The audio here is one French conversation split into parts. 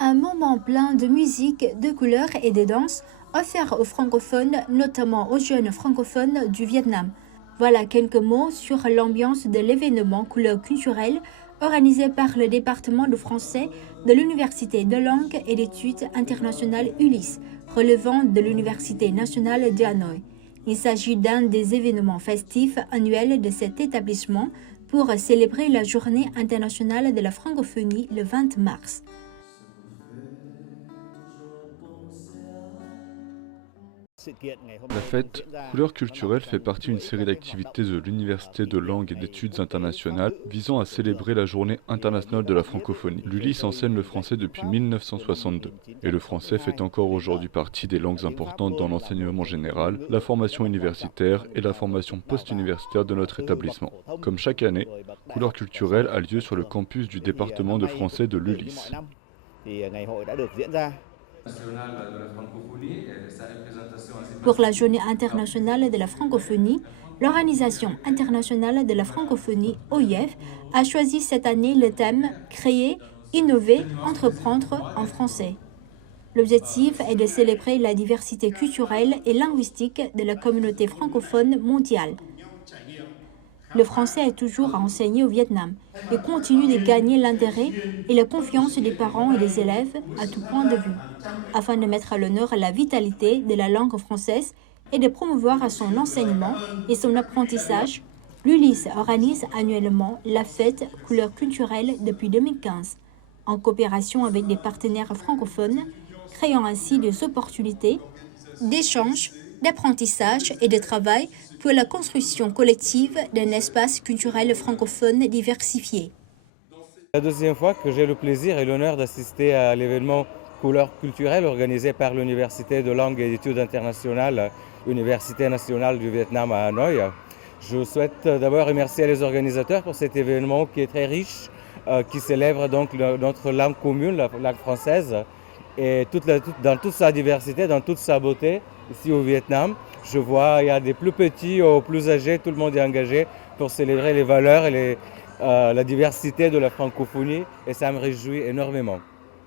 Un moment plein de musique, de couleurs et de danses offert aux francophones, notamment aux jeunes francophones du Vietnam. Voilà quelques mots sur l'ambiance de l'événement couleur culturelle organisé par le département de français de l'Université de langue et d'études internationales ULIS, relevant de l'Université nationale de Hanoï. Il s'agit d'un des événements festifs annuels de cet établissement pour célébrer la Journée internationale de la francophonie le 20 mars. La fête Couleurs culturelles fait partie d'une série d'activités de l'Université de langue et d'études internationales visant à célébrer la Journée internationale de la francophonie. L'ULIS enseigne le français depuis 1962 et le français fait encore aujourd'hui partie des langues importantes dans l'enseignement général, la formation universitaire et la formation post-universitaire de notre établissement. Comme chaque année, Couleurs culturelles a lieu sur le campus du département de français de l'ULIS. Nationale de la francophonie et sa représentation s'est Pour passée la Journée internationale de la francophonie, l'Organisation internationale de la francophonie, OIF, a choisi cette année le thème Créer, innover, entreprendre en français. L'objectif est de célébrer la diversité culturelle et linguistique de la communauté francophone mondiale. Le français est toujours à enseigner au Vietnam et continue de gagner l'intérêt et la confiance des parents et des élèves à tout point de vue, afin de mettre à l'honneur la vitalité de la langue française et de promouvoir son enseignement et son apprentissage. L'ULIS organise annuellement la fête couleur culturelle depuis 2015, en coopération avec des partenaires francophones, créant ainsi des opportunités d'échange, d'apprentissage et de travail pour la construction collective d'un espace culturel francophone diversifié. La deuxième fois que j'ai le plaisir et l'honneur d'assister à l'événement Couleurs culturelles organisé par l'Université de langue et d'études internationales, Université nationale du Vietnam à Hanoï. Je souhaite d'abord remercier les organisateurs pour cet événement qui est très riche, qui célèbre donc notre langue commune, la langue française, et dans toute sa diversité, dans toute sa beauté, ici au Vietnam. Je vois, il y a des plus petits aux plus âgés, tout le monde est engagé pour célébrer les valeurs et la diversité de la francophonie et ça me réjouit énormément.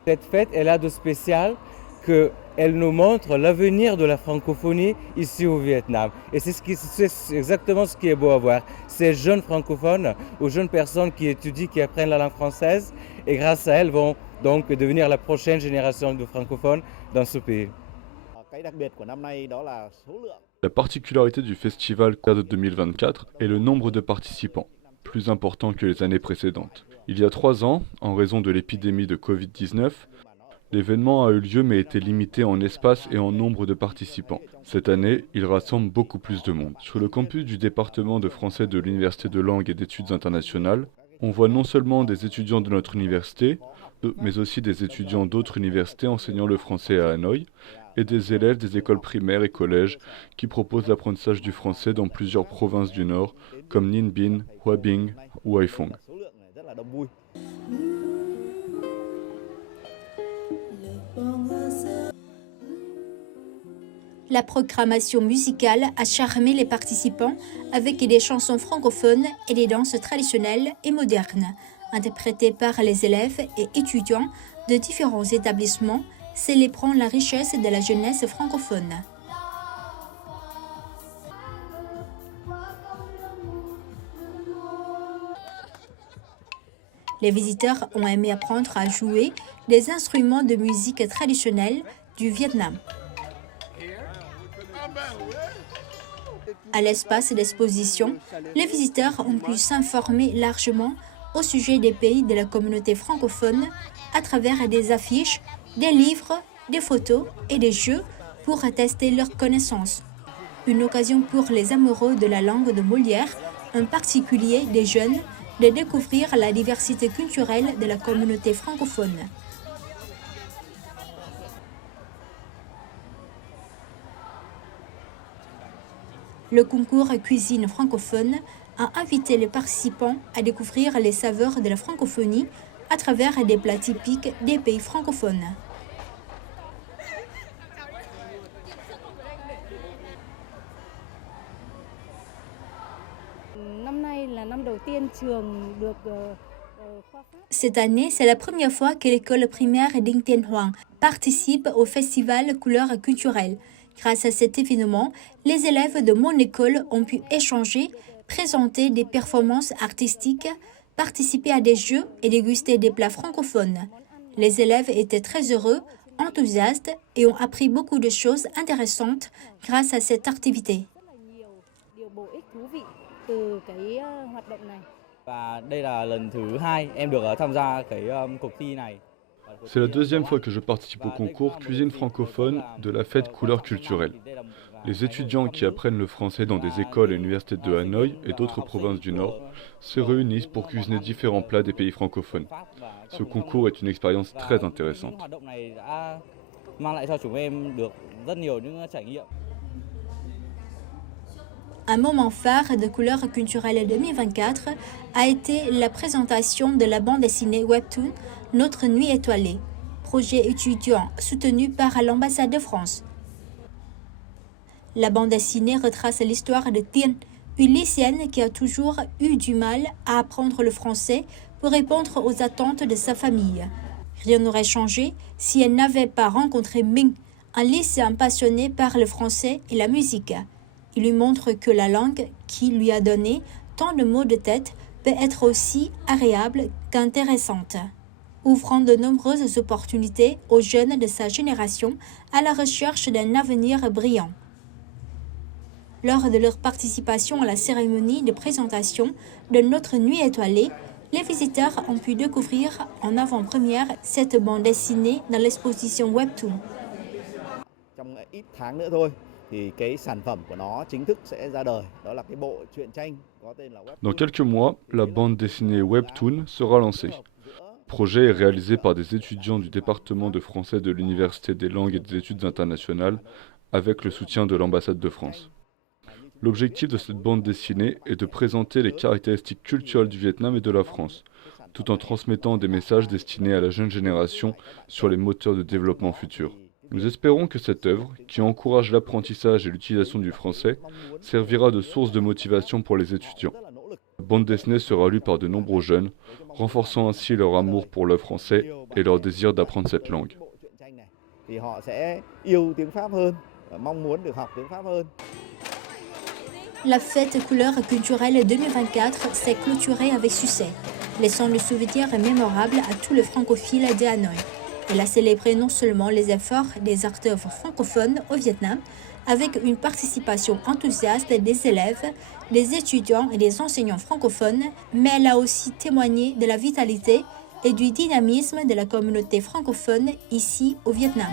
Cette fête, elle a de spécial qu'elle nous montre l'avenir de la francophonie ici au Vietnam. Et c'est exactement ce qui est beau à voir. Ces jeunes francophones ou jeunes personnes qui étudient, qui apprennent la langue française et grâce à elles vont donc devenir la prochaine génération de francophones dans ce pays. La particularité du festival CAD 2024 est le nombre de participants, plus important que les années précédentes. Il y a 3 ans, en raison de l'épidémie de Covid-19, l'événement a eu lieu mais était limité en espace et en nombre de participants. Cette année, il rassemble beaucoup plus de monde. Sur le campus du département de français de l'Université de langue et d'études internationales, on voit non seulement des étudiants de notre université, mais aussi des étudiants d'autres universités enseignant le français à Hanoï, et des élèves des écoles primaires et collèges qui proposent l'apprentissage du français dans plusieurs provinces du Nord, comme Ninh Binh, Hoa Binh ou Haiphong. La programmation musicale a charmé les participants avec des chansons francophones et des danses traditionnelles et modernes, interprétées par les élèves et étudiants de différents établissements, célébrant la richesse de la jeunesse francophone. Les visiteurs ont aimé apprendre à jouer des instruments de musique traditionnelle du Vietnam. À l'espace d'exposition, les visiteurs ont pu s'informer largement au sujet des pays de la communauté francophone à travers des affiches, des livres, des photos et des jeux pour tester leurs connaissances. Une occasion pour les amoureux de la langue de Molière, en particulier des jeunes, de découvrir la diversité culturelle de la communauté francophone. Le concours cuisine francophone a invité les participants à découvrir les saveurs de la francophonie à travers des plats typiques des pays francophones. Năm nay là năm đầu tiên trường được Cette année, c'est la première fois que l'école primaire Đinh Tiên Hoàng participe au festival Couleurs culturelles. Grâce à cet événement, les élèves de mon école ont pu échanger, présenter des performances artistiques, participer à des jeux et déguster des plats francophones. Les élèves étaient très heureux, enthousiastes et ont appris beaucoup de choses intéressantes grâce à cette activité. C'est la deuxième fois que je participe au concours Cuisine francophone de la fête Couleurs culturelles. Les étudiants qui apprennent le français dans des écoles et universités de Hanoï et d'autres provinces du Nord se réunissent pour cuisiner différents plats des pays francophones. Ce concours est une expérience très intéressante. Un moment phare de Couleurs culturelles 2024 a été la présentation de la bande dessinée Webtoon Notre Nuit étoilée, projet étudiant soutenu par l'ambassade de France. La bande dessinée retrace l'histoire de Tiên, une lycéenne qui a toujours eu du mal à apprendre le français pour répondre aux attentes de sa famille. Rien n'aurait changé si elle n'avait pas rencontré Minh, un lycéen passionné par le français et la musique. Il lui montre que la langue qui lui a donné tant de maux de tête peut être aussi agréable qu'intéressante, ouvrant de nombreuses opportunités aux jeunes de sa génération à la recherche d'un avenir brillant. Lors de leur participation à la cérémonie de présentation de Notre Nuit étoilée, les visiteurs ont pu découvrir en avant-première cette bande dessinée dans l'exposition Webtoon. Dans quelques mois, la bande dessinée Webtoon sera lancée. Le projet est réalisé par des étudiants du département de français de l'Université des langues et des études internationales avec le soutien de l'ambassade de France. L'objectif de cette bande dessinée est de présenter les caractéristiques culturelles du Vietnam et de la France, tout en transmettant des messages destinés à la jeune génération sur les moteurs de développement futurs. Nous espérons que cette œuvre, qui encourage l'apprentissage et l'utilisation du français, servira de source de motivation pour les étudiants. La bande dessinée sera lue par de nombreux jeunes, renforçant ainsi leur amour pour le français et leur désir d'apprendre cette langue. La fête Couleurs culturelles 2024 s'est clôturée avec succès, laissant le souvenir mémorable à tous les francophiles de Hanoï. Elle a célébré non seulement les efforts des acteurs francophones au Vietnam, avec une participation enthousiaste des élèves, des étudiants et des enseignants francophones, mais elle a aussi témoigné de la vitalité et du dynamisme de la communauté francophone ici au Vietnam.